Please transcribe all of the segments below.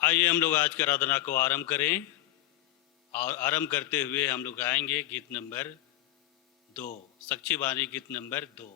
आइए हम लोग आज की आराधना को आरंभ करें और आरंभ करते हुए हम लोग गाएंगे गीत नंबर 2, सच्ची बानी गीत नंबर 2।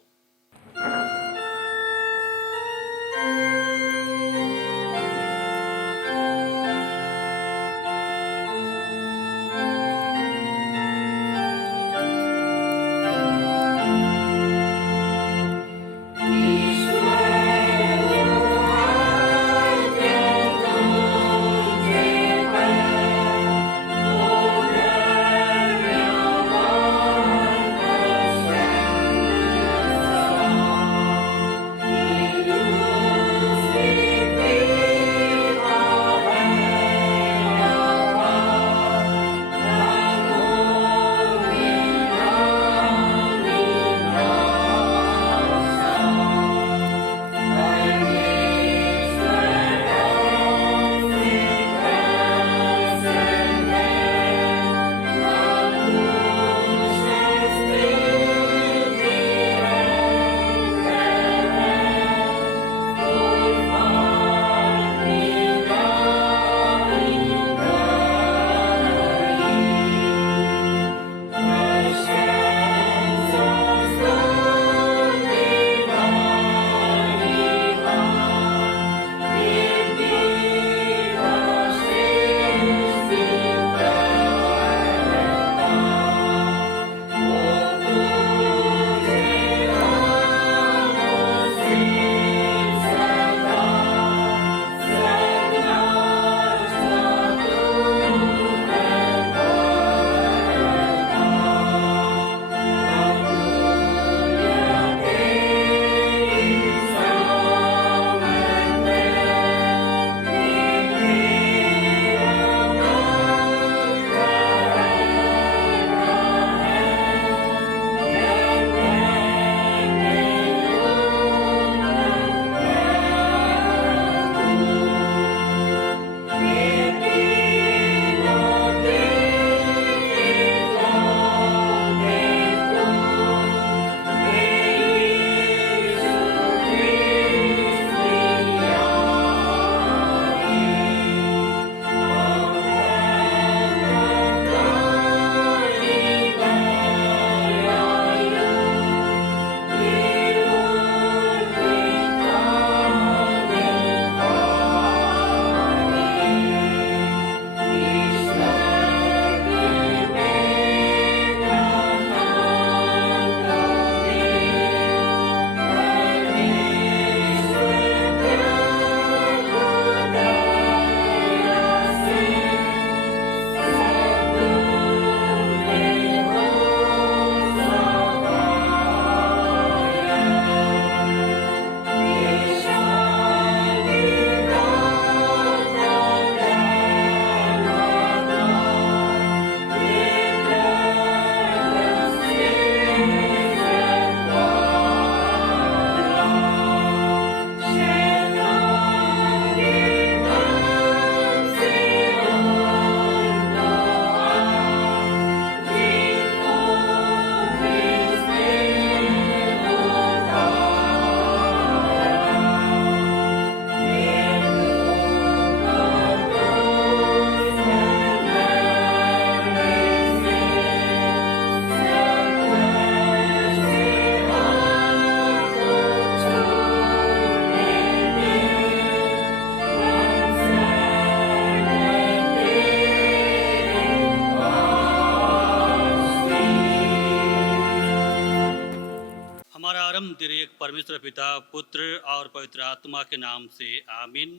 हमारा आरंभ तेरे एक परमेश्वर पिता, पुत्र और पवित्र आत्मा के नाम से आमीन।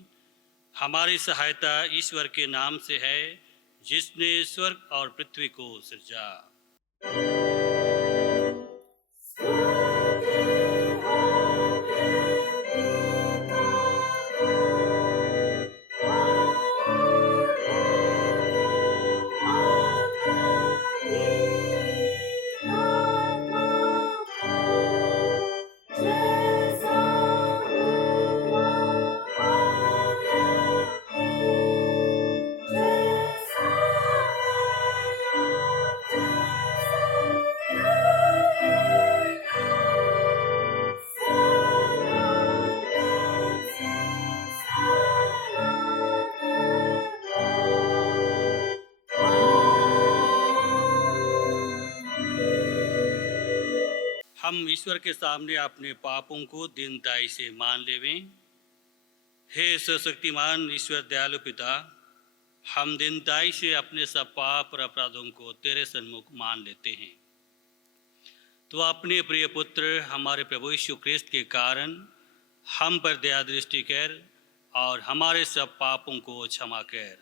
हमारी सहायता ईश्वर के नाम से है, जिसने स्वर्ग और पृथ्वी को सृजा। हम ईश्वर के सामने अपने पापों को दीनताई से मान लेवें। हे सर्वशक्तिमान ईश्वर दयालु पिता, हम दीनताई से अपने सब पाप और अपराधों को तेरे सन्मुख मान लेते हैं। तो अपने प्रिय पुत्र हमारे प्रभु यीशु क्रिस्त के कारण हम पर दया दृष्टि कर और हमारे सब पापों को क्षमा कर।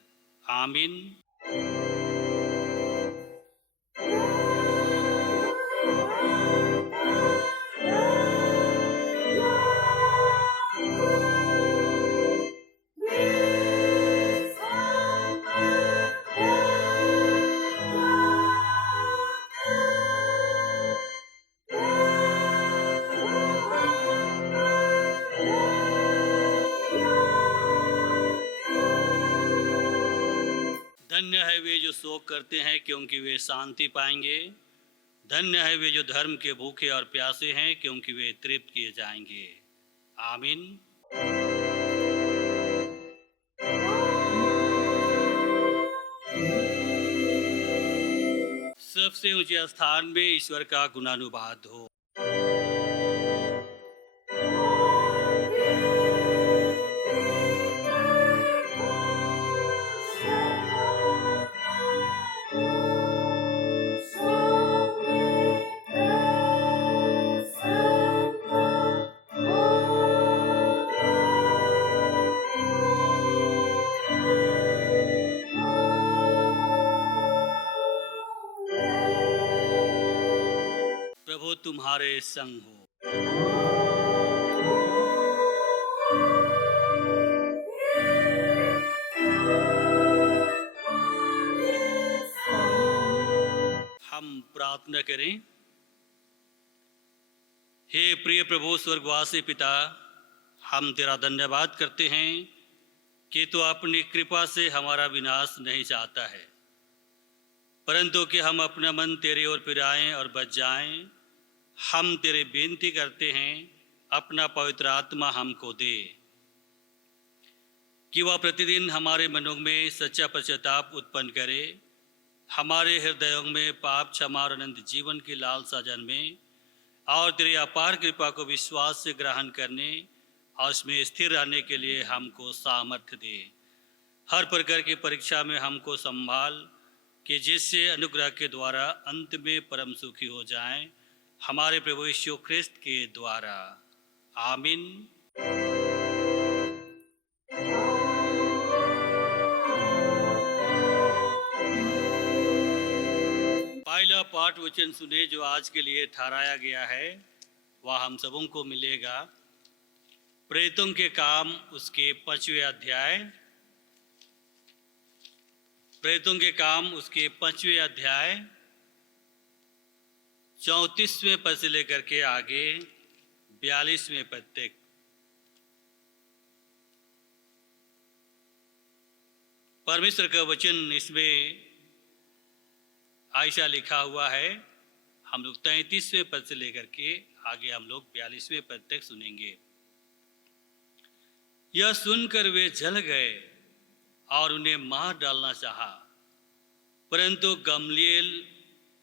आमीन। धन्य है वे जो शोक करते हैं, क्योंकि वे शांति पाएंगे। धन्य है वे जो धर्म के भूखे और प्यासे हैं, क्योंकि वे तृप्त किए जाएंगे। आमीन। सबसे ऊंचे स्थान में ईश्वर का गुणानुवाद हो। प्रभु तुम्हारे संग हो। हम प्रार्थना करें। हे प्रिय प्रभु स्वर्गवासी पिता, हम तेरा धन्यवाद करते हैं कि तू अपनी कृपा से हमारा विनाश नहीं चाहता है, परंतु कि हम अपना मन तेरी ओर फिराएं और बच जाएं। हम तेरे बेनती करते हैं, अपना पवित्र आत्मा हमको दे कि वह प्रतिदिन हमारे मनों में सच्चा पश्चाताप उत्पन्न करे, हमारे हृदयों में पाप क्षमा और अनंत जीवन की लालसा जन्मे और तेरी अपार कृपा को विश्वास से ग्रहण करने और उसमें स्थिर रहने के लिए हमको सामर्थ्य दे। हर प्रकार की परीक्षा में हमको संभाल कि जिससे अनुग्रह के द्वारा अंत में परम सुखी हो जाएं, हमारे प्रभु यीशु क्रिस्त के द्वारा। आमीन। पहला पाठ वचन सुने जो आज के लिए ठहराया गया है, वह हम सबों को मिलेगा प्रेरितों के काम उसके 5वें अध्याय। प्रेरितों के काम उसके 5वें अध्याय 34वें पद से लेकर के आगे 42वें पद तक। परमेश्वर का वचन इसमें ऐसा लिखा हुआ है। हम लोग 33वें पद से लेकर के आगे हम लोग 42वें पद तक सुनेंगे। यह सुनकर वे जल गए और उन्हें मार डालना चाहा, परंतु गमलीएल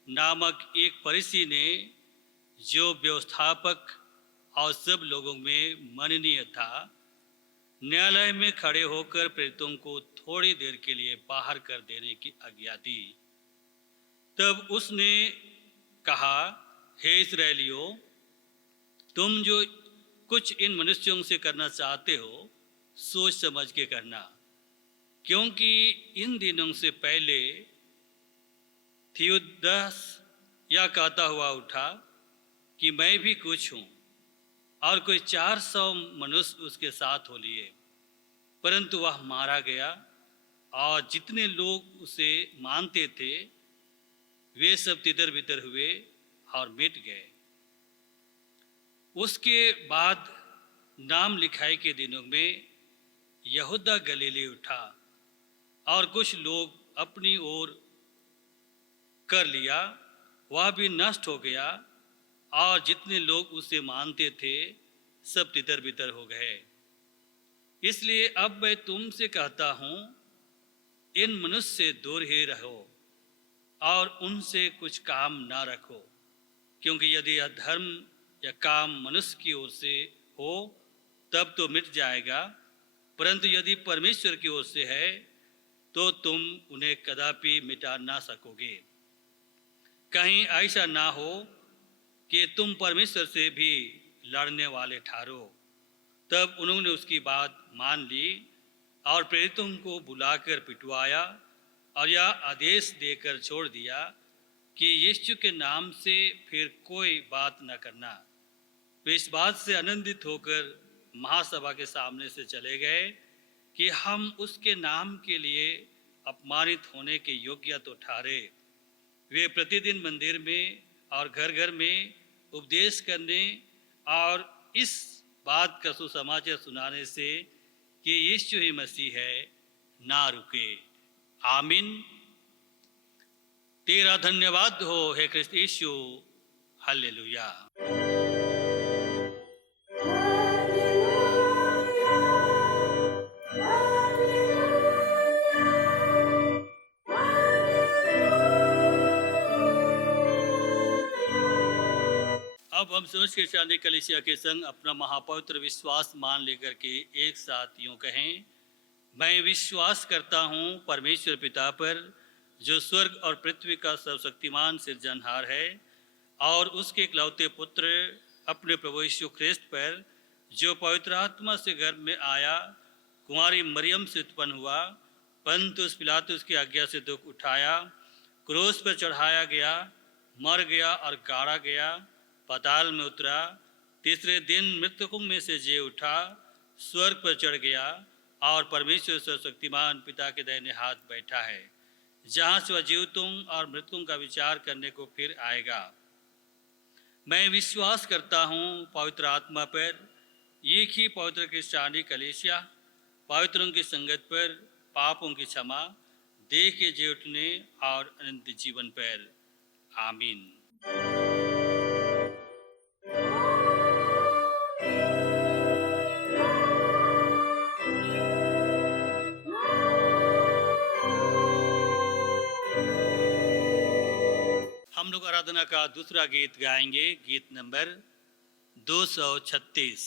नामक एक फरीसी ने, जो व्यवस्थापक और सब लोगों में माननीय था, न्यायालय में खड़े होकर प्रेरितों को थोड़ी देर के लिए बाहर कर देने की आज्ञा दी। तब उसने कहा, हे इस्राएलियों, तुम जो कुछ इन मनुष्यों से करना चाहते हो, सोच समझ के करना, क्योंकि इन दिनों से पहले थियुदस यह कहता हुआ उठा कि मैं भी कुछ हूँ, और कोई 400 मनुष्य उसके साथ हो लिए, परंतु वह मारा गया और जितने लोग उसे मानते थे वे सब तितर बितर हुए और मिट गए। उसके बाद नाम लिखाई के दिनों में यहूदा गलीली उठा और कुछ लोग अपनी ओर कर लिया, वह भी नष्ट हो गया और जितने लोग उसे मानते थे सब तितर बितर हो गए। इसलिए अब मैं तुमसे कहता हूँ, इन मनुष्य से दूर ही रहो और उनसे कुछ काम ना रखो। क्योंकि यदि यह धर्म या काम मनुष्य की ओर से हो तब तो मिट जाएगा, परंतु यदि परमेश्वर की ओर से है तो तुम उन्हें कदापि मिटा ना सकोगे। कहीं ऐसा ना हो कि तुम परमेश्वर से भी लड़ने वाले ठहरो। तब उन्होंने उसकी बात मान ली और प्रेरितों को बुलाकर पिटवाया और यह आदेश देकर छोड़ दिया कि यीशु के नाम से फिर कोई बात न करना। वे इस बात से आनंदित होकर महासभा के सामने से चले गए कि हम उसके नाम के लिए अपमानित होने के योग्य तो ठहरे। वे प्रतिदिन मंदिर में और घर घर में उपदेश करने और इस बात का सुसमाचार सुनाने से कि यीशु ही मसीह है ना रुके। आमीन। तेरा धन्यवाद हो हे क्रिस्त यीशु। हालेलुया। अब हम समझ के चांदी कलीसिया के संग अपना महापवित्र विश्वास मान लेकर के एक साथ यूं कहें, मैं विश्वास करता हूँ परमेश्वर पिता पर जो स्वर्ग और पृथ्वी का सर्वशक्तिमान सिरजनहार है, और उसके इकलौते पुत्र अपने प्रभु यीशु ख्रिस्त पर जो पवित्र आत्मा से गर्भ में आया, कुमारी मरियम से उत्पन्न हुआ, पंतुस पिलातुस की आज्ञा से दुख उठाया, क्रूस पर चढ़ाया गया, मर गया और गाड़ा गया, पाताल में उतरा, तीसरे दिन मृतकों में से जी उठा, स्वर्ग पर चढ़ गया और परमेश्वर सर्वशक्तिमान पिता के दाहिने हाथ बैठा है, जहाँ से वह जीवितों और मृतकों का विचार करने को फिर आएगा। मैं विश्वास करता हूँ पवित्र आत्मा पर, एक ही पवित्र क्रिस्टियानी कलीसिया, पवित्रों की संगत पर, पापों की क्षमा, देह के जी उठने और अनंत जीवन पर। आमीन। हम लोग आराधना का दूसरा गीत गाएंगे, गीत नंबर 236,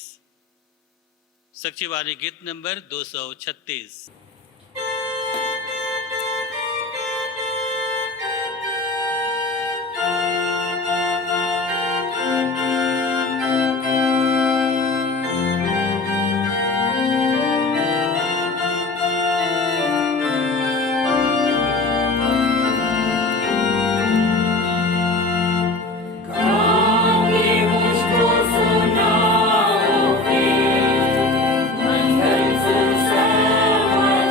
साक्षीवाणी गीत नंबर 236। Sunaओ फिर मंगल सुसमाचार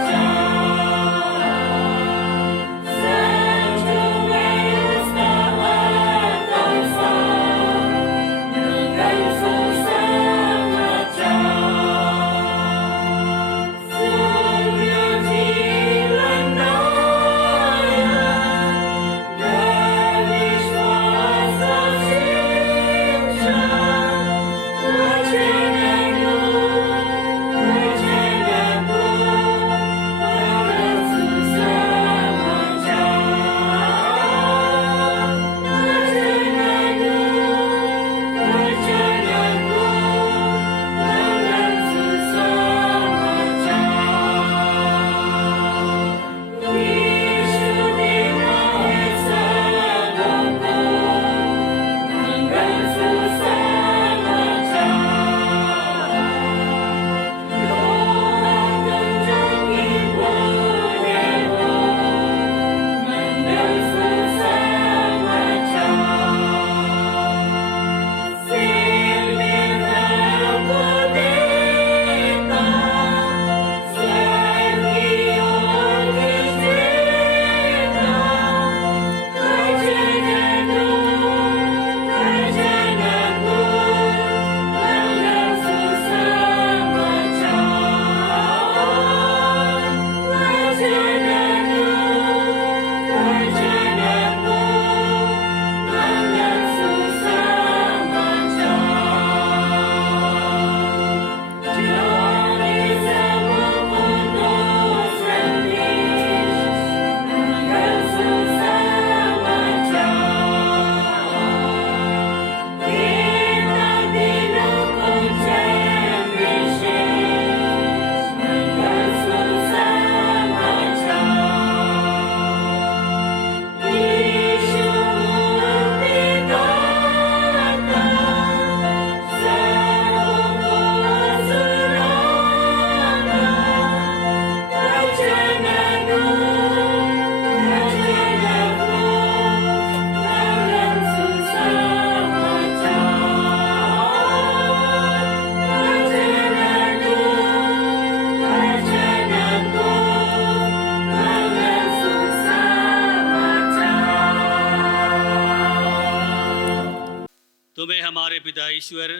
तुम्हें हमारे पिता ईश्वर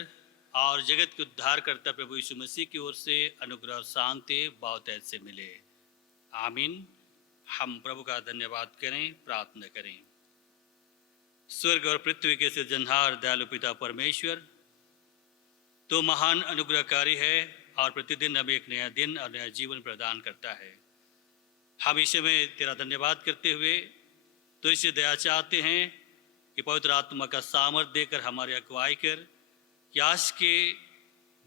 और जगत के उद्धारकर्ता प्रभु यीशु मसीह की ओर से अनुग्रह और शांति बहुत ऐसे मिले। आमीन। हम प्रभु का धन्यवाद करें, प्रार्थना करें। स्वर्ग और पृथ्वी के सृजनहार दयालु पिता परमेश्वर, तो महान अनुग्रहकारी है और प्रतिदिन हमें एक नया दिन और नया जीवन प्रदान करता है। हम इस समय तेरा धन्यवाद करते हुए तो इससे दया चाहते हैं कि पवित्र आत्मा का सामर्थ देकर हमारी अगुवाई कर कि आज के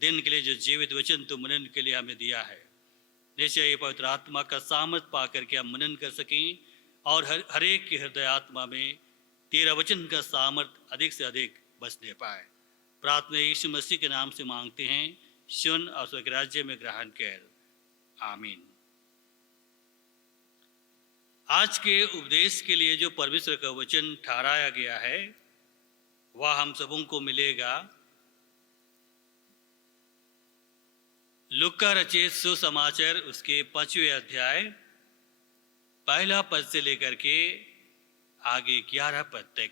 दिन के लिए जो जीवित वचन तो मनन के लिए हमें दिया है, निश्चय ये पवित्र आत्मा का सामर्थ पा करके हम मनन कर सकें और हर एक के हृदय आत्मा में तेरा वचन का सामर्थ अधिक से अधिक बसने पाए। प्रार्थना यीशु मसीह के नाम से मांगते हैं, सुन और स्वर्ग राज्य में ग्रहण कर। आमीन। आज के उपदेश के लिए जो परमेश्वर का वचन ठहराया गया है वह हम सबों को मिलेगा लूका रचित सुसमाचार उसके 5वें अध्याय पहला पद से लेकर के आगे 11 पद तक।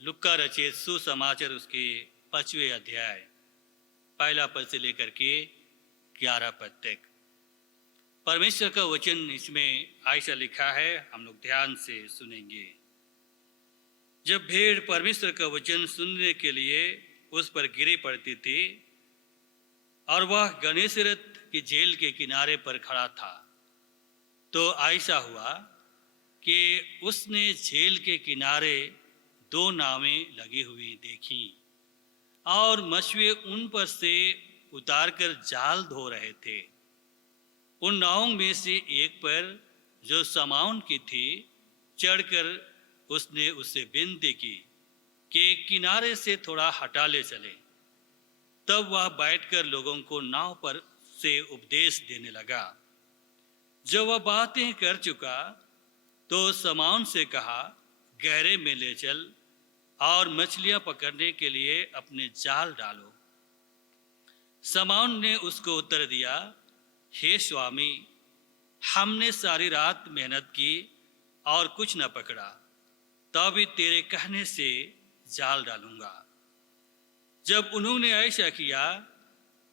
लूका रचित सुसमाचार उसके 5वें अध्याय पहला पद से लेकर के 11 पद तक। परमेश्वर का वचन इसमें ऐसा लिखा है, हम लोग ध्यान से सुनेंगे। जब भेड़ परमेश्वर का वचन सुनने के लिए उस पर गिरे पड़ती थी और वह गनेसरत की झील के किनारे पर खड़ा था, तो ऐसा हुआ कि उसने झील के किनारे 2 नावें लगी हुई देखी और मछुए उन पर से उतारकर जाल धो रहे थे। उन नावों में से एक पर जो शमौन की थी चढ़कर उसने उससे विनती की कि किनारे से थोड़ा हटा ले चले। तब वह बैठकर लोगों को नाव पर से उपदेश देने लगा। जब वह बातें कर चुका तो शमौन से कहा, गहरे में ले चल और मछलियां पकड़ने के लिए अपने जाल डालो। शमौन ने उसको उत्तर दिया, हे स्वामी, हमने सारी रात मेहनत की और कुछ न पकड़ा, तभी तेरे कहने से जाल डालूंगा। जब उन्होंने ऐसा किया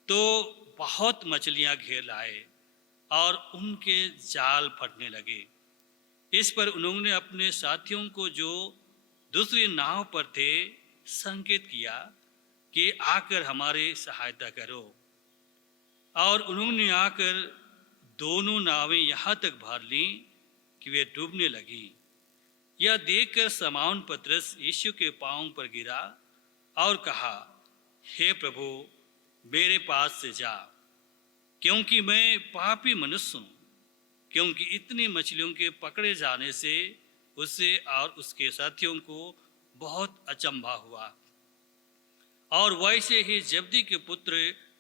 तो बहुत मछलियां घेर लाए और उनके जाल फटने लगे। इस पर उन्होंने अपने साथियों को जो दूसरी नाव पर थे संकेत किया कि आकर हमारी सहायता करो, और उन्होंने आकर दोनों नावें यहाँ तक भर लीं कि वे डूबने लगी। यह देखकर शमौन पतरस यीशु के पांव पर गिरा और कहा, हे प्रभु, मेरे पास से जा, क्योंकि मैं पापी मनुष्य हूँ। क्योंकि इतनी मछलियों के पकड़े जाने से उसे और उसके साथियों को बहुत अचंभा हुआ। और वैसे ही जब्दी के पुत्र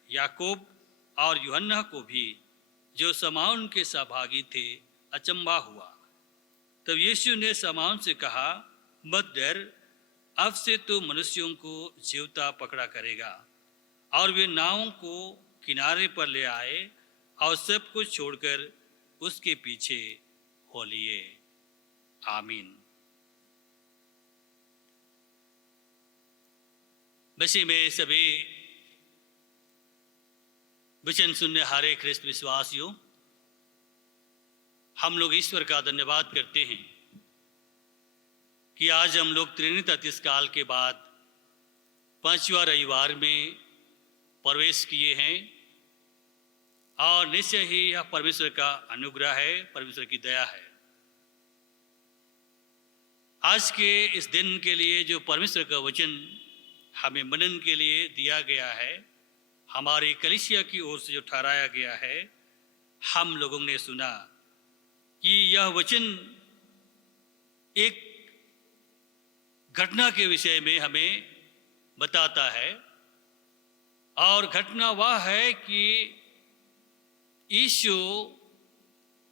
याकूब और यूहन्ना को भी, जो शमौन के सहभागी थे, अचंभा हुआ। तब यीशु ने शमौन से कहा, मत डर, अब से तो मनुष्यों को जीवता पकड़ा करेगा। और वे नावों को किनारे पर ले आए और सब कुछ छोड़कर उसके पीछे हो लिए। आमीन। मसीह में सभी वचन सुनने हारे ख्रिस्त विश्वासियों, हम लोग ईश्वर का धन्यवाद करते हैं कि आज हम लोग त्रिनिता तीस काल के बाद 5वां रविवार में प्रवेश किए हैं। और निश्चय ही यह परमेश्वर का अनुग्रह है, परमेश्वर की दया है। आज के इस दिन के लिए जो परमेश्वर का वचन हमें मनन के लिए दिया गया है, हमारी कलीसिया की ओर से जो ठहराया गया है, हम लोगों ने सुना कि यह वचन एक घटना के विषय में हमें बताता है। और घटना वह है कि यीशु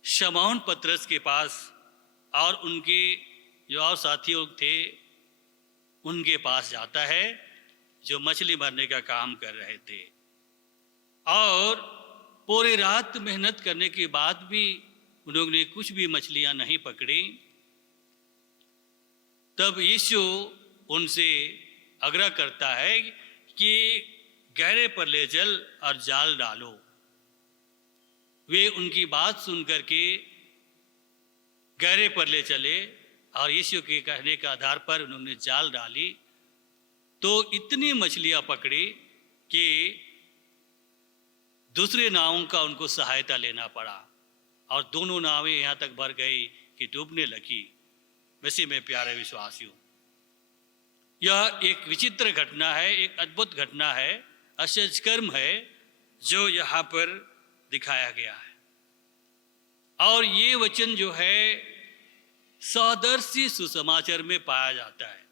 शमौन पतरस के पास और उनके जो और साथियों थे उनके पास जाता है, जो मछली मारने का काम कर रहे थे। और पूरी रात मेहनत करने के बाद भी उन्होंने कुछ भी मछलियां नहीं पकड़ी। तब यीशु उनसे आग्रह करता है कि गहरे पर ले चल और जाल डालो। वे उनकी बात सुन करके गहरे पर ले चले और यीशु के कहने के आधार पर उन्होंने जाल डाली, तो इतनी मछलियां पकड़ी कि दूसरे नावों का उनको सहायता लेना पड़ा और दोनों नावें यहाँ तक भर गई कि डूबने लगी। वैसे में प्यारे विश्वासियों, यह एक विचित्र घटना है, एक अद्भुत घटना है, आश्चर्यकर्म है जो यहाँ पर दिखाया गया है। और ये वचन जो है सदर्शी सुसमाचार में पाया जाता है।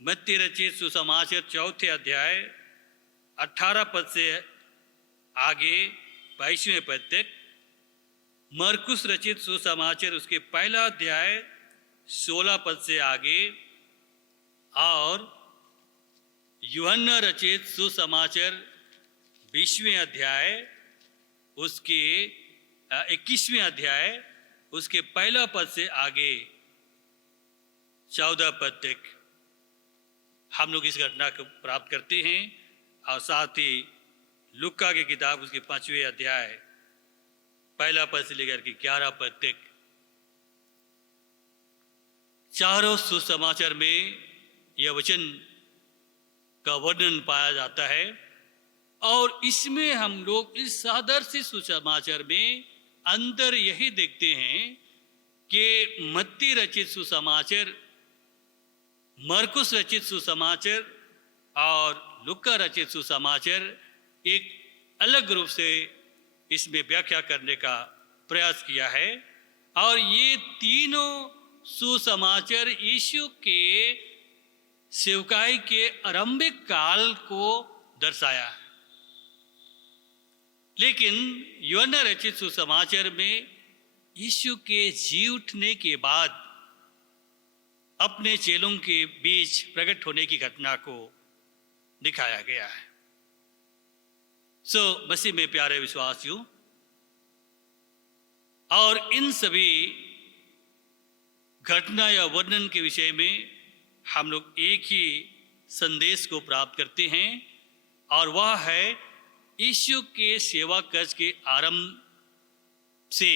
मत्ती रचित सुसमाचार 4 अध्याय 18 पद से आगे 22वें पद तक, मरकुस रचित सुसमाचार उसके 1 अध्याय 16 पद से आगे, और यूहन्ना रचित सुसमाचार 20वें अध्याय उसके 21वें अध्याय उसके 1 पद से आगे 14 पद तक हम लोग इस घटना को प्राप्त करते हैं। और साथ ही लुक्का की किताब उसके 5वें अध्याय 1 पद से लेकर के 11 पद तक चारों सुसमाचार में यह वचन का वर्णन पाया जाता है। और इसमें हम लोग इस सादृश्य सुसमाचार में अंतर यही देखते हैं कि मत्ती रचित सुसमाचार, मरकुस रचित सुसमाचार और लुक्का रचित सुसमाचार एक अलग रूप से इसमें व्याख्या करने का प्रयास किया है। और ये तीनों सुसमाचार यीशु के सेवकाई के आरंभिक काल को दर्शाया है। लेकिन यूहन्ना रचित सुसमाचार में यीशु के जी उठने के बाद अपने चेलों के बीच प्रकट होने की घटना को दिखाया गया है। मसीह में प्यारे विश्वासियों, और इन सभी घटना या वर्णन के विषय में हम लोग एक ही संदेश को प्राप्त करते हैं, और वह है यीशु के सेवा कार्य के आरंभ से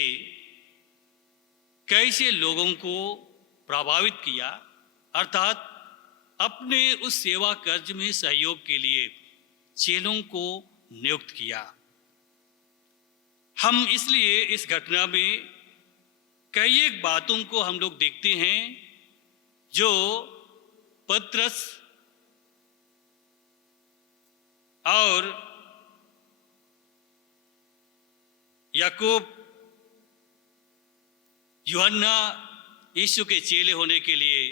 कैसे लोगों को प्रभावित किया, अर्थात अपने उस सेवा कार्य में सहयोग के लिए चेलों को नियुक्त किया। हम इसलिए इस घटना में कई एक बातों को हम लोग देखते हैं जो पतरस और याकूब, यूहन्ना यीशु के चेले होने के लिए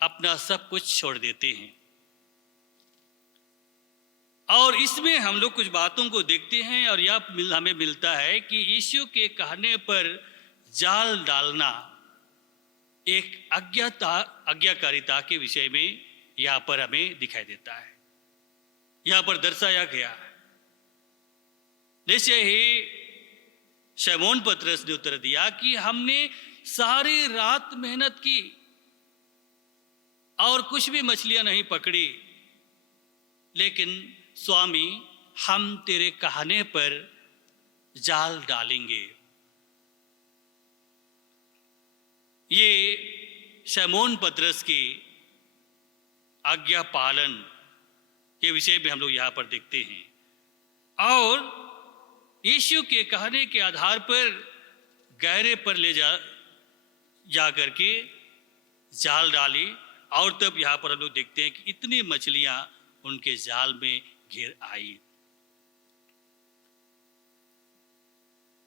अपना सब कुछ छोड़ देते हैं। और इसमें हम लोग कुछ बातों को देखते हैं और यह हमें मिलता है कि यीशु के कहने पर जाल डालना एक आज्ञाकारिता के विषय में यहाँ पर हमें दिखाई देता है, यहाँ पर दर्शाया गया है। जैसे ही शमौन पतरस ने उत्तर दिया कि हमने सारी रात मेहनत की और कुछ भी मछलियां नहीं पकड़ी, लेकिन स्वामी हम तेरे कहने पर जाल डालेंगे। ये शमौन पतरस की आज्ञा पालन के विषय में हम लोग यहाँ पर देखते हैं। और यीशु के कहने के आधार पर गहरे पर ले जा करके जाल डाली, और तब यहाँ पर हम लोग देखते हैं कि इतनी मछलियां उनके जाल में घिर आई।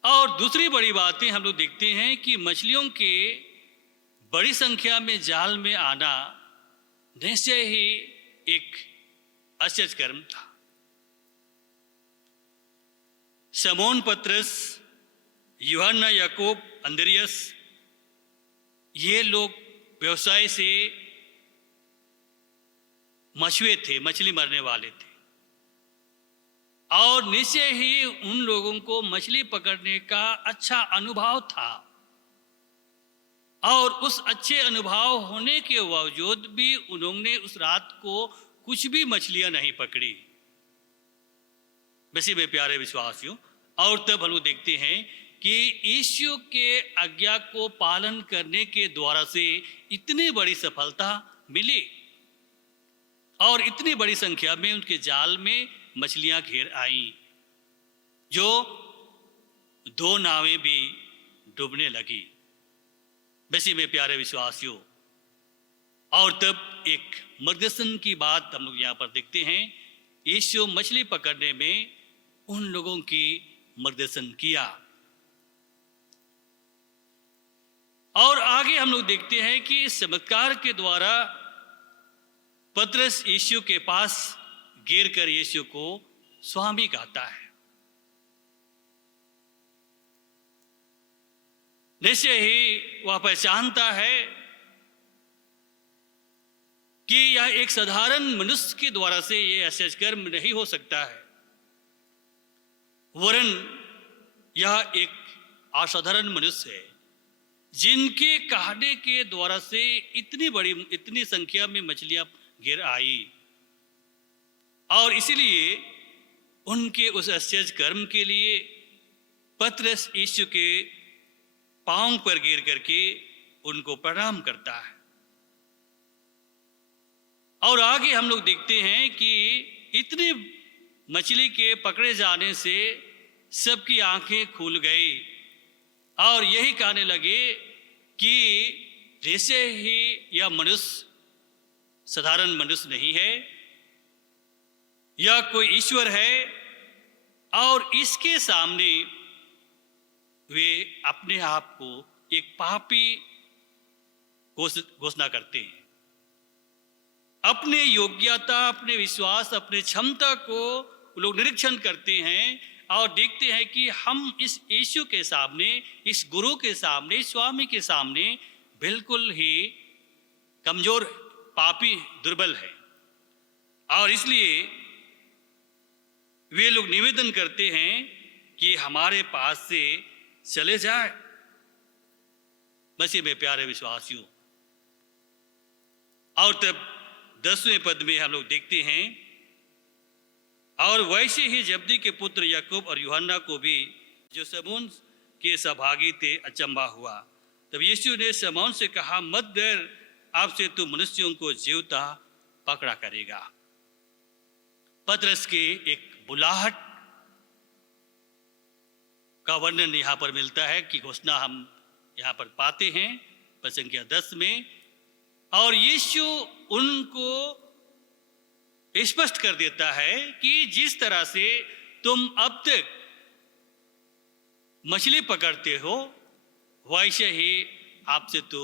और दूसरी बड़ी बातें हम लोग देखते हैं कि मछलियों के बड़ी संख्या में जाल में आना निश्चय ही एक आश्चर्य कर्म था। शमौन पतरस, यूहन्ना, याकूब, अंद्रियास, ये लोग व्यवसाय से मछुए थे, मछली मारने वाले थे, और निश्चय ही उन लोगों को मछली पकड़ने का अच्छा अनुभव था। और उस अच्छे अनुभव होने के बावजूद भी उन्होंने उस रात को कुछ भी मछलियां नहीं पकड़ी। वैसे में प्यारे विश्वासियों, और तब हम लोग देखते हैं कि यीशु के आज्ञा को पालन करने के द्वारा से इतनी बड़ी सफलता मिली और इतनी बड़ी संख्या में उनके जाल में मछलियां घेर आईं, जो 2 नावें भी डूबने लगी। वैसे में प्यारे विश्वासियों, और तब एक मार्गदर्शन की बात हम लोग यहाँ पर देखते हैं। यीशु मछली पकड़ने में उन लोगों की मार्गदर्शन किया। और आगे हम लोग देखते हैं कि इस चमत्कार के द्वारा पतरस यीशु के पास गिर कर यीशु को स्वामी कहता है। निश्चय ही वह पहचानता है कि यह एक साधारण मनुष्य के द्वारा से यह आश्चर्य कर्म नहीं हो सकता है, वरन यह एक असाधारण मनुष्य है जिनके कहने के द्वारा से इतनी संख्या में मछलियां गिर आई। और इसलिए उनके उस आश्चर्य कर्म के लिए पतरस यीशु के पांव पर गिर करके उनको प्रणाम करता है। और आगे हम लोग देखते हैं कि इतनी मछली के पकड़े जाने से सबकी आंखें खुल गई और यही कहने लगे कि जैसे ही यह मनुष्य साधारण मनुष्य नहीं है, यह कोई ईश्वर है और इसके सामने वे अपने आप को एक पापी घोषणा करते हैं। अपने योग्यता, अपने विश्वास, अपने क्षमता को लोग निरीक्षण करते हैं और देखते हैं कि हम इस यीशु के सामने, इस गुरु के सामने, स्वामी के सामने बिल्कुल ही कमजोर, पापी, दुर्बल है। और इसलिए वे लोग निवेदन करते हैं कि हमारे पास से चले जाए। मसीह में प्यारे विश्वासियों, और तब 10वें पद में हम लोग देखते हैं, और वैसे ही जब्दी के पुत्र याकूब और यूहन्ना को भी, जो शमौन के सहभागी थे, अचंभा हुआ। तब यीशु ने शमौन से कहा, मत डर, आपसे तो मनुष्यों को जीवता पकड़ा करेगा। पतरस के एक बुलाहट का वर्णन यहाँ पर मिलता है कि घोषणा हम यहाँ पर पाते हैं पद संख्या 10 में। और यीशु उनको स्पष्ट कर देता है कि जिस तरह से तुम अब तक मछली पकड़ते हो, वैसे ही आपसे तो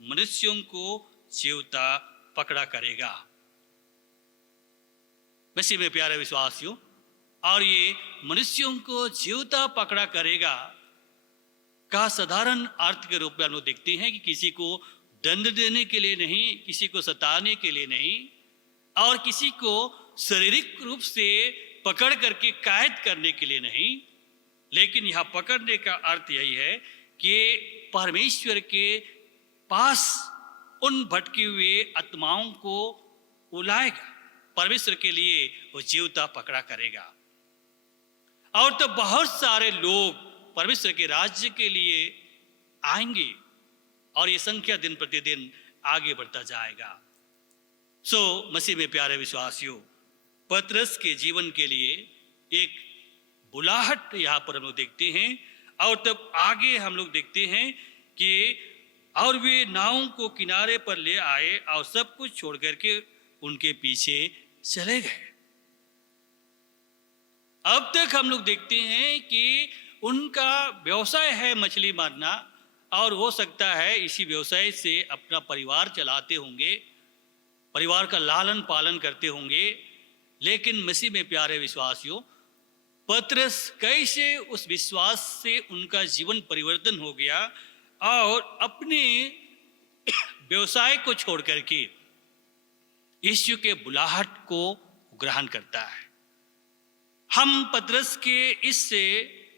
मनुष्यों को जीवता पकड़ा करेगा। मसीह में प्यारे विश्वासियों, और ये मनुष्यों को जीवता पकड़ा करेगा का साधारण अर्थ के रूप में हम लोग देखते हैं कि किसी को दंड देने के लिए नहीं, किसी को सताने के लिए नहीं, और किसी को शारीरिक रूप से पकड़ करके कैद करने के लिए नहीं, लेकिन यह पकड़ने का अर्थ यही है कि परमेश्वर के पास उन भटकी हुए आत्माओं को बुलाएगा, परमेश्वर के लिए वो जीवता पकड़ा करेगा। और तो बहुत सारे लोग परमेश्वर के राज्य के लिए आएंगे और ये संख्या दिन प्रतिदिन आगे बढ़ता जाएगा। मसीह में प्यारे विश्वासियों, पतरस के जीवन के लिए एक बुलाहट यहाँ पर हम लोग देखते हैं। और तब आगे हम लोग देखते हैं कि और वे नाव को किनारे पर ले आए और सब कुछ छोड़ करके उनके पीछे चले गए। अब तक हम लोग देखते हैं कि उनका व्यवसाय है मछली मारना, और हो सकता है इसी व्यवसाय से अपना परिवार चलाते होंगे, परिवार का लालन पालन करते होंगे। लेकिन मसीह में प्यारे विश्वासियों, पतरस कैसे उस विश्वास से उनका जीवन परिवर्तन हो गया और अपने व्यवसाय को छोड़ करके यीशु के बुलाहट को ग्रहण करता है। हम पतरस के इस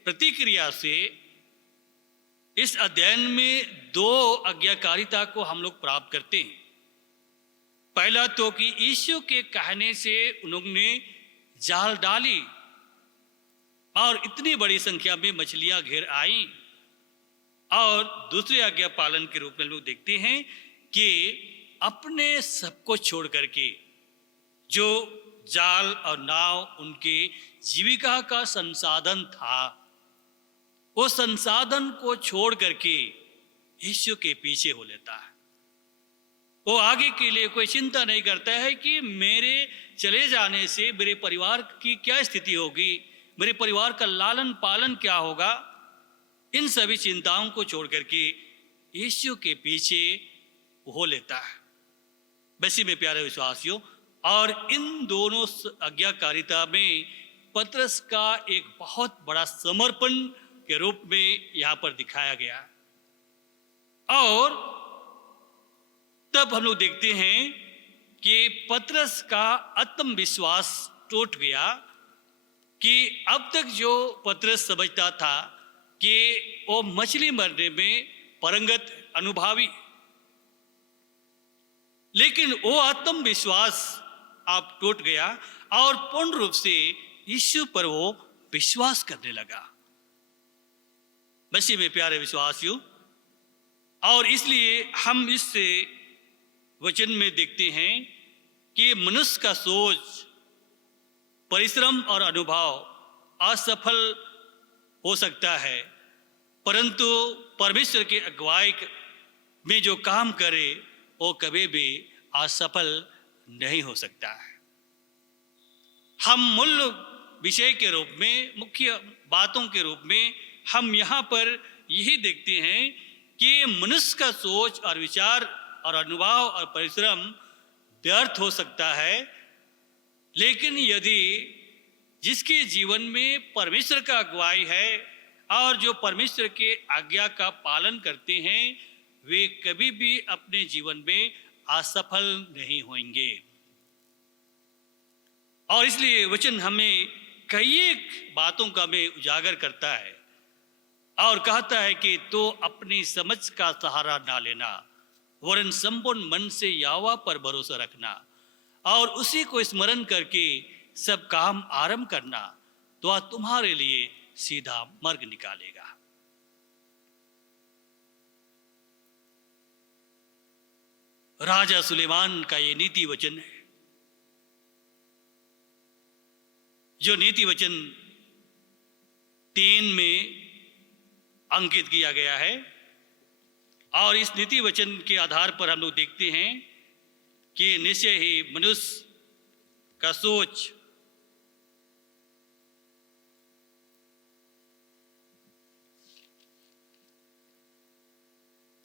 प्रतिक्रिया से इस अध्ययन में दो आज्ञाकारिता को हम लोग प्राप्त करते हैं। पहला तो कि यीशु के कहने से उन्होंने जाल डाली और इतनी बड़ी संख्या में मछलियां घेर आई। और दूसरे आज्ञा पालन के रूप में लोग देखते हैं कि अपने सबको छोड़ करके, जो जाल और नाव उनके जीविका का संसाधन था, वो संसाधन को छोड़ करके यीशु के पीछे हो लेता है। वो आगे के लिए कोई चिंता नहीं करता है कि मेरे चले जाने से मेरे परिवार की क्या स्थिति होगी, मेरे परिवार का लालन पालन क्या होगा। इन सभी चिंताओं को छोड़ करके यीशु के पीछे हो लेता है। मसीह में प्यारे विश्वासियों, और इन दोनों आज्ञाकारिता में पतरस का एक बहुत बड़ा समर्पण के रूप में यहाँ पर दिखाया गया। और तब हम लोग देखते हैं कि पतरस का आत्मविश्वास टूट गया कि अब तक जो पतरस समझता था कि वो मछली मरने में परंगत अनुभवी, लेकिन वो आत्मविश्वास आप टूट गया और पूर्ण रूप से यीशु पर वो विश्वास करने लगा। मसीह में प्यारे विश्वासियों, और इसलिए हम इस वचन में देखते हैं कि मनुष्य का सोच, परिश्रम और अनुभव असफल हो सकता है, परंतु परमेश्वर की अगुवाई में जो काम करे वो कभी भी असफल नहीं हो सकता है। हम मूल विषय के रूप में, मुख्य बातों के रूप में हम यहाँ पर यही देखते हैं कि मनुष्य का सोच और विचार और अनुभव और परिश्रम व्यर्थ हो सकता है, लेकिन यदि जिसके जीवन में परमेश्वर का अगुवाई है और जो परमेश्वर के आज्ञा का पालन करते हैं, वे कभी भी अपने जीवन में असफल नहीं होंगे। और इसलिए वचन हमें कई एक बातों का में उजागर करता है और कहता है कि तो अपनी समझ का सहारा ना लेना, वरन संपूर्ण मन से यहोवा पर भरोसा रखना और उसी को स्मरण करके सब काम आरंभ करना, तो वह तुम्हारे लिए सीधा मार्ग निकालेगा। राजा सुलेमान का ये नीति वचन है, जो नीति वचन 3 में अंकित किया गया है। और इस नीति वचन के आधार पर हम लोग देखते हैं कि निश्चय ही मनुष्य का सोच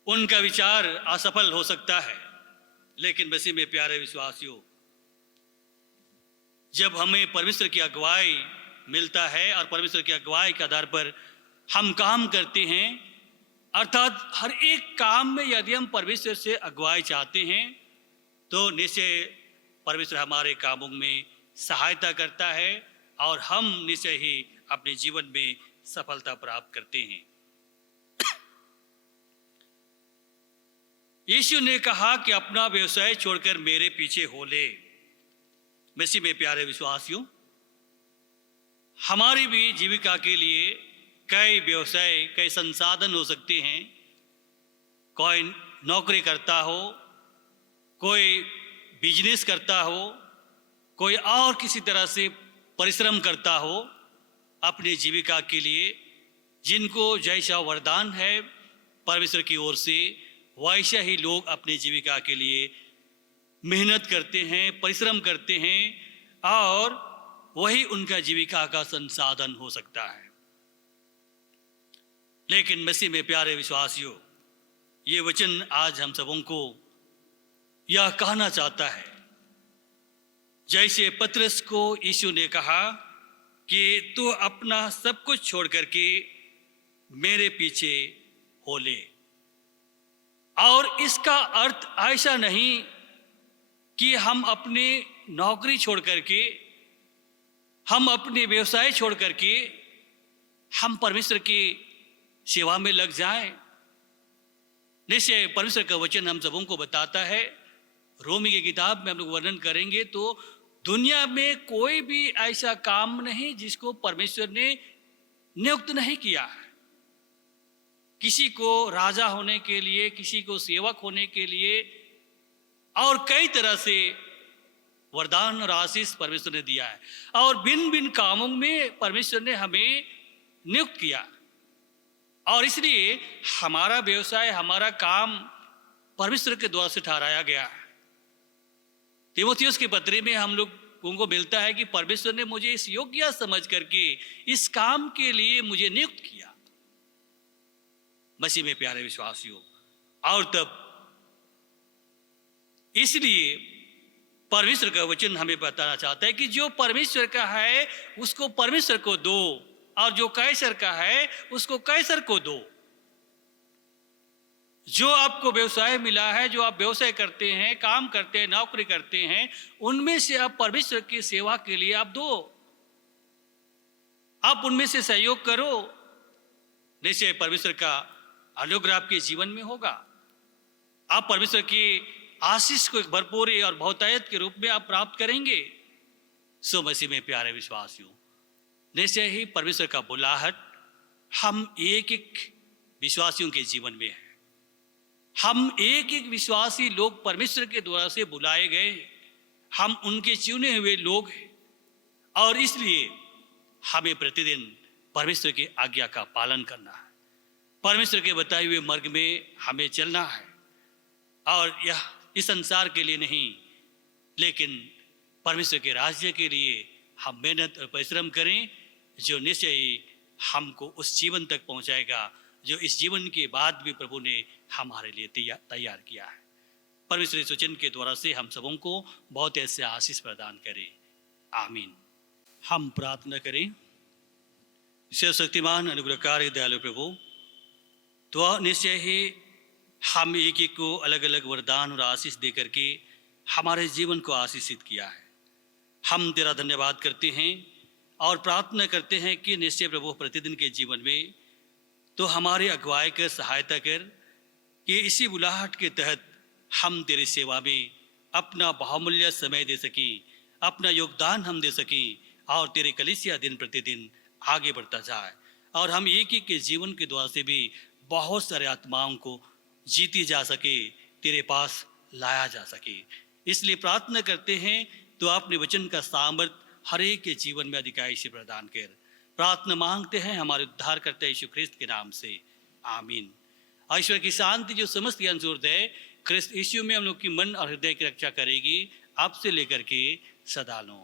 उनका विचार असफल हो सकता है, लेकिन मसीह में प्यारे विश्वासियों, जब हमें परमेश्वर की अगुवाई मिलता है और परमेश्वर की अगुवाई के आधार पर हम काम करते हैं, अर्थात हर एक काम में यदि हम परमेश्वर से अगुवाई चाहते हैं तो निश्चय परमेश्वर हमारे कामों में सहायता करता है और हम निश्चय ही अपने जीवन में सफलता प्राप्त करते हैं। यीशु ने कहा कि अपना व्यवसाय छोड़कर मेरे पीछे हो ले। मसीह में प्यारे विश्वासियों, हमारी भी जीविका के लिए कई व्यवसाय, कई संसाधन हो सकते हैं। कोई नौकरी करता हो, कोई बिजनेस करता हो, कोई और किसी तरह से परिश्रम करता हो अपनी जीविका के लिए। जिनको जैसा वरदान है परमेश्वर की ओर से, वैसा ही लोग अपनी जीविका के लिए मेहनत करते हैं, परिश्रम करते हैं और वही उनका जीविका का संसाधन हो सकता है। लेकिन मसीह में प्यारे विश्वासियों, ये वचन आज हम सबों को यह कहना चाहता है, जैसे पतरस को यीशु ने कहा कि तू अपना सब कुछ छोड़ करके मेरे पीछे हो ले। और इसका अर्थ ऐसा नहीं कि हम अपनी नौकरी छोड़ करके, हम अपने व्यवसाय छोड़ करके हम परमेश्वर की सेवा में लग जाएं निश्चय परमेश्वर का वचन हम सबों को बताता है, रोमी की किताब में हम लोग वर्णन करेंगे तो दुनिया में कोई भी ऐसा काम नहीं जिसको परमेश्वर ने नियुक्त नहीं किया है। किसी को राजा होने के लिए, किसी को सेवक होने के लिए और कई तरह से वरदान और आशीष परमेश्वर ने दिया है और भिन्न भिन्न कामों में परमेश्वर ने हमें नियुक्त किया और इसलिए हमारा व्यवसाय, हमारा काम परमेश्वर के द्वारा से ठहराया गया है। तीमुथियुस की पत्री में हम लोगों को मिलता है कि परमेश्वर ने मुझे इस योग्य समझ करके इस काम के लिए मुझे नियुक्त किया। मसीह में प्यारे विश्वासियों, और तब इसलिए परमेश्वर का वचन हमें बताना चाहता है कि जो परमेश्वर का है उसको परमेश्वर को दो और जो कैसर का है उसको कैसर को दो। जो आपको व्यवसाय मिला है, जो आप व्यवसाय करते हैं, काम करते हैं, नौकरी करते हैं, उनमें से आप परमेश्वर की सेवा के लिए आप दो, आप उनमें से सहयोग करो। निश्चय परमेश्वर का अनुग्रह आपके जीवन में होगा। आप परमेश्वर की आशीष को एक भरपूरी और बहुतायत के रूप में आप प्राप्त करेंगे। सो मसीह में प्यारे विश्वासियों, निश्चय ही परमेश्वर का बुलाहट हम एक एक विश्वासियों के जीवन में है। हम एक एक विश्वासी लोग परमेश्वर के द्वारा से बुलाए गए, हम उनके चुने हुए लोग हैं और इसलिए हमें प्रतिदिन परमेश्वर की आज्ञा का पालन करना है, परमेश्वर के बताए हुए मार्ग में हमें चलना है और यह इस संसार के लिए नहीं लेकिन परमेश्वर के राज्य के लिए हम मेहनत और परिश्रम करें, जो निश्चय ही हमको उस जीवन तक पहुंचाएगा जो इस जीवन के बाद भी प्रभु ने हमारे लिए तैयार किया है। परमेश्वर इस वचन के द्वारा से हम सबों को बहुत ऐसे आशीष प्रदान करें। आमीन। हम प्रार्थना करें। सर्वशक्तिमान अनुग्रहकारी दयालु प्रभु, तो निश्चय ही हम एक एक को अलग अलग वरदान और आशीष दे करके हमारे जीवन को आशीषित किया है। हम तेरा धन्यवाद करते हैं और प्रार्थना करते हैं कि निश्चय प्रभु प्रतिदिन के जीवन में तो हमारे अगुवाई कर, सहायता कर कि इसी बुलाहट के तहत हम तेरी सेवा में अपना बहुमूल्य समय दे सकें, अपना योगदान हम दे सकें और तेरे कलीसिया दिन प्रतिदिन आगे बढ़ता जाए और हम एक एक के जीवन के द्वारा से भी बहुत सारे आत्माओं को जीती जा सके, तेरे पास लाया जा सके। इसलिए प्रार्थना करते हैं तो अपने वचन का सामर्थ्य हर एक के जीवन में अधिकाई से प्रदान कर। प्रार्थना मांगते हैं हमारे उद्धार करते यीशु ख्रिस्त के नाम से, आमीन। ईश्वर की शांति जो समस्त ज्ञान से ऊर्ध्व है, ख्रिस्त यीशु में हम लोग की मन और हृदय की रक्षा करेगी, अब से लेकर के सदा लो,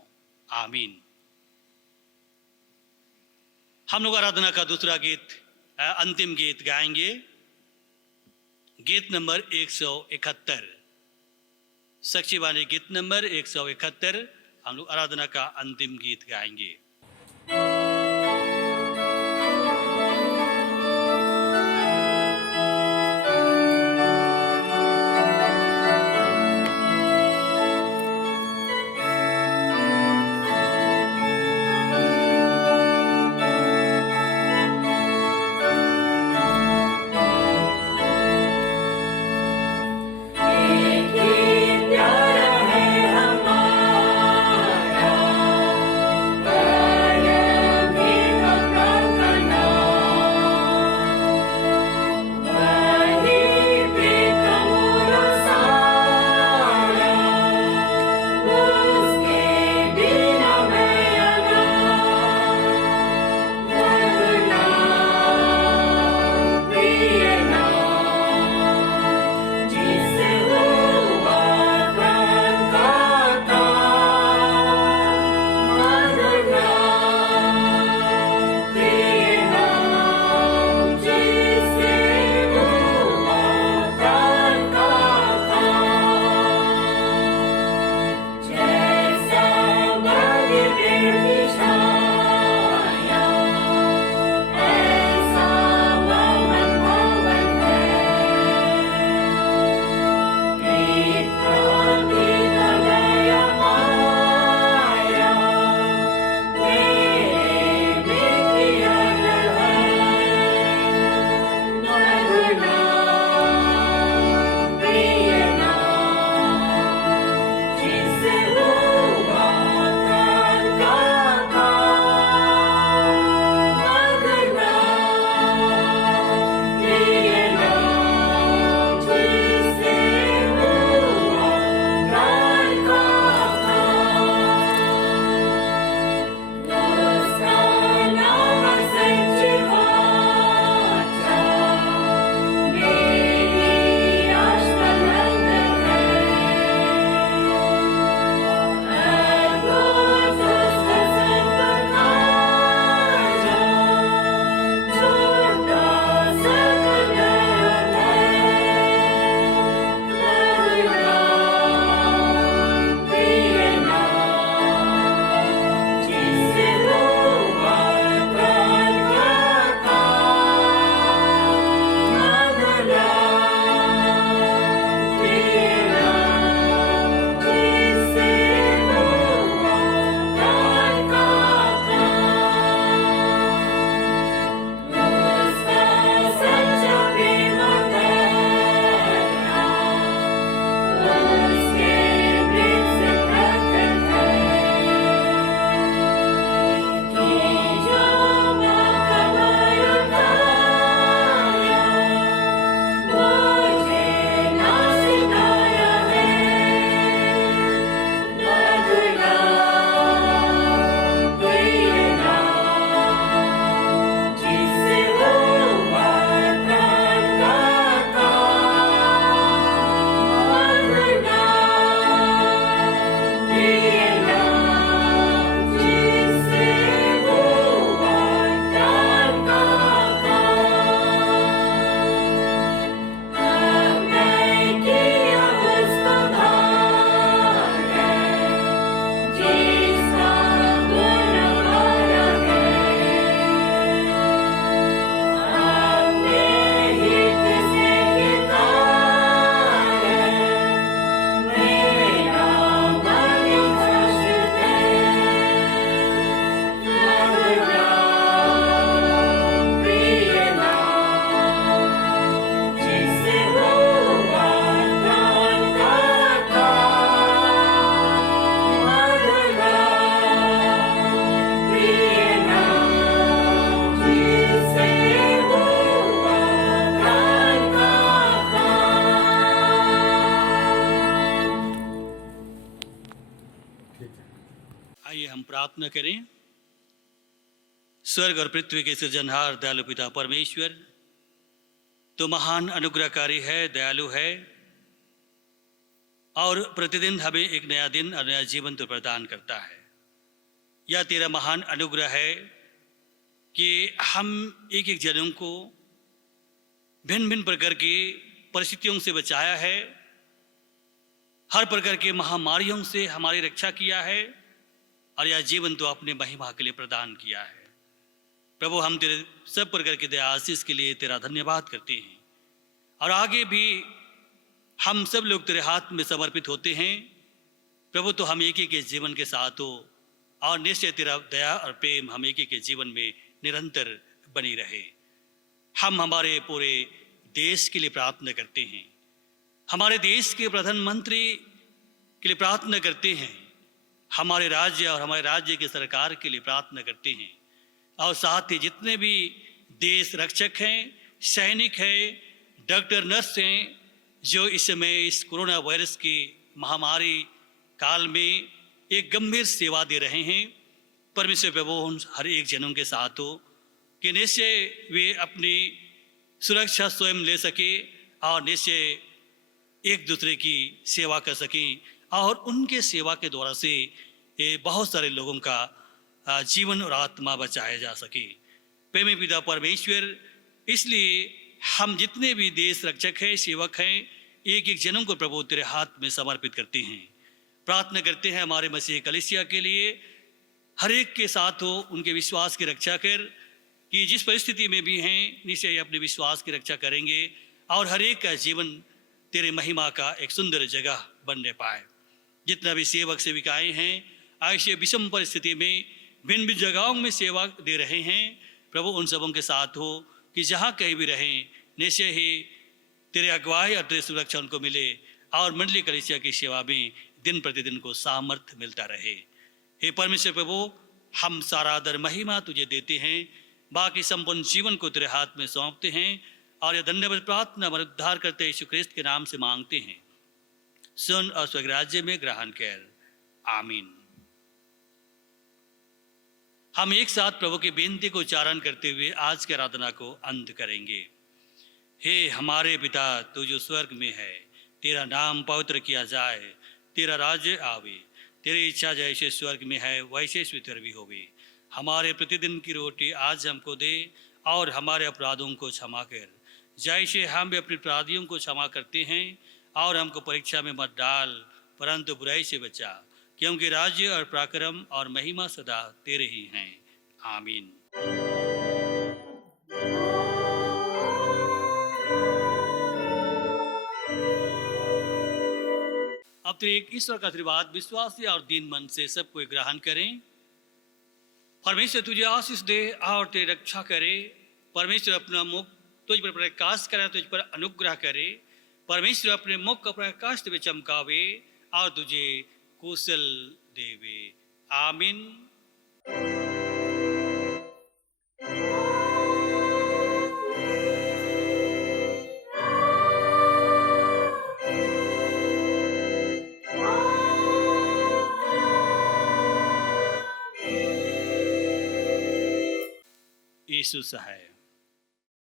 आमीन। हम लोग आराधना का दूसरा गीत, अंतिम गीत गाएंगे, गीत नंबर 171, साक्षी वाणी गीत नंबर 171। हम लोग आराधना का अंतिम गीत गाएंगे। प्यारा है हमारा आइए हम प्रार्थना करें। स्वर्ग और पृथ्वी के सृजनहार दयालु पिता परमेश्वर, तो महान अनुग्रहकारी है, दयालु है और प्रतिदिन हमें एक नया दिन और नया जीवन तो प्रदान करता है। यह तेरा महान अनुग्रह है कि हम एक एक जनों को भिन्न भिन्न प्रकार की परिस्थितियों से बचाया है, हर प्रकार की महामारियों से हमारी रक्षा किया है और यह जीवन तो अपने महिमा के लिए प्रदान किया है। प्रभु, हम तेरे सब प्रकार की दया आशीष के लिए तेरा धन्यवाद करते हैं और आगे भी हम सब लोग तेरे हाथ में समर्पित होते हैं। प्रभु, तो हम एक एक के जीवन के साथ हो और निश्चय तेरा दया और प्रेम हम एक एक के जीवन में निरंतर बनी रहे। हम हमारे पूरे देश के लिए प्रार्थना करते हैं, हमारे देश के प्रधानमंत्री के लिए प्रार्थना करते हैं, हमारे राज्य और हमारे राज्य की सरकार के लिए प्रार्थना करते हैं और साथ ही जितने भी देश रक्षक हैं, सैनिक हैं, डॉक्टर नर्स हैं, जो इस समय इस कोरोना वायरस की महामारी काल में एक गंभीर सेवा दे रहे हैं। परमेश्वर प्रभु उन हर एक जनों के साथ हो कि निश्चय वे अपनी सुरक्षा स्वयं ले सके और निश्चय एक दूसरे की सेवा कर सकें और उनके सेवा के द्वारा से बहुत सारे लोगों का जीवन और आत्मा बचाया जा सके। प्रेमी पिता परमेश्वर, इसलिए हम जितने भी देश रक्षक हैं, सेवक हैं, एक एक जनों को प्रभु तेरे हाथ में समर्पित करते हैं। प्रार्थना करते हैं हमारे मसीह कलीसिया के लिए, हर एक के साथ हो, उनके विश्वास की रक्षा कर कि जिस परिस्थिति में भी हैं निश्चय अपने विश्वास की रक्षा करेंगे और हर एक का जीवन तेरे महिमा का एक सुंदर जगह बनने पाए। जितना भी सेवक सेविकाएं हैं ऐसे विषम परिस्थिति में भिन्न भिन्न जगहों में सेवा दे रहे हैं, प्रभु उन सबों के साथ हो कि जहाँ कहीं भी रहें निश्चय ही तेरे अगुवाई और तेरे सुरक्षा उनको मिले और मंडली कलीसिया की सेवा में दिन प्रतिदिन को सामर्थ्य मिलता रहे। हे परमेश्वर प्रभु, हम सारा आदर महिमा तुझे देते हैं, बाकी संपूर्ण जीवन को तेरे हाथ में सौंपते हैं और यह धन्यवाद प्रार्थना हमारे उद्धार करते यीशु ख्रिस्त के नाम से मांगते हैं। सुन और स्वर्ग राज्य में ग्रहण कर, आमीन। हम एक साथ प्रभु की बेनती को उच्चारण करते हुए आज की आराधना को अंत करेंगे। हे हमारे पिता, तू जो स्वर्ग में है, तेरा नाम पवित्र किया जाए, तेरा राज्य आवे, तेरी इच्छा जैसे स्वर्ग में है वैसे पृथ्वी भी होवे। हमारे प्रतिदिन की रोटी आज हमको दे और हमारे अपराधों को क्षमा कर जैसे हम भी अपने अपराधियों को क्षमा करते हैं, और हमको परीक्षा में मत डाल परंतु बुराई से बचा, क्योंकि राज्य और पराक्रम और महिमा सदा तेरे ही हैं। आमीन। अब तो एक ईश्वर का आशीर्वाद विश्वासी और दीन मन से सबको ग्रहण करें। परमेश्वर तुझे आशीष दे और तेरी रक्षा करे। परमेश्वर अपना मुख तुझ पर प्रकाश करे, तुझ पर अनुग्रह करे। परमेश्वर अपने मुख का प्रकाश तुझे चमकावे और तुझे कुशल देवे। आमीन। यीशु सहाय।